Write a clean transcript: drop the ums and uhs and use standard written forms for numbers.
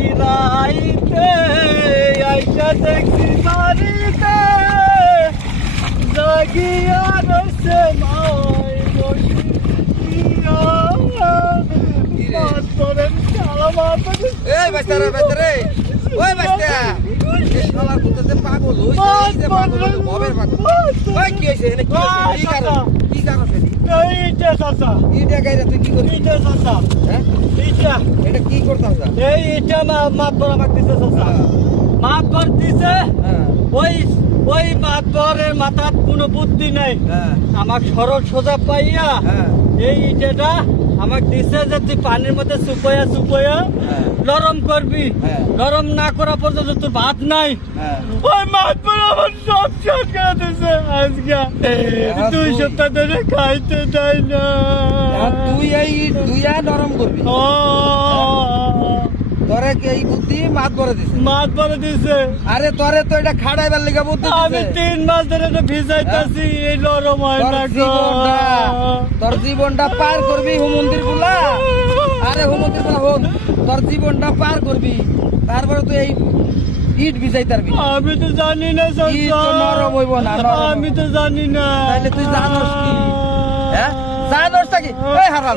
নিশিরাইতে আইসা দেখি বাড়িতে জাগিয়া রয়েছে মাই বসিয়া মাতরের শালা মাতরে এই বাস্তারে বাস্তারে ওই বাস্তা এই শালা কুত্তাতে পাগল হইছে এই যে পাগল ববের পাগল ওই কি হইছে এনে কি কারণ এইটা চাচা ইটা গাইরা তুই কি করবি এইটা চাচা হ্যাঁ এইটা এটা কি করতাছ এইটা মাপ করা মাগতেছে চাচা মাপ করতেছে হ্যাঁ ওই মাতবরের মাথার কোনো বুদ্ধি নাই হ্যাঁ আমাকে সরল সোজা পাইয়া হ্যাঁ এই ইটেটা আমাকে দিছে যে তুই পানির মধ্যে চুপাইয়া হ্যাঁ। নরম করবি হ্যাঁ। নরম না করা পর্যন্ত তোর ভাত নাই হ্যাঁ ওই মাতবর আমার সব শেষ করে দিছে আজকে 2 সপ্তাহ ধরে খাইতে দেয় না আর তুই এই দুইয়া নরম করবি ও তোরে কি এই বুদ্ধি মাত করে দিছে মাত বলে দিছে আরে তোরে তো এটা খাড়াইবার লাগা বুদ্ধি আমি দিছে 3 মাস ধরে তো ভিজাইতাছি এই নরম হয় তোর না তোর জীবনটা পার করবি হুমন্দির গুলা আরে হুমন্দির গুলা হন তোর জীবনটা পার করবি তারপরে তুই এই ইট ভিজাই তারবি আমি তো জানি না ইট তো নরম হইব না নরম আমি তো জানি না তাহলে তুই জানোস কি হ্যাঁ জানোস কি এই হারাল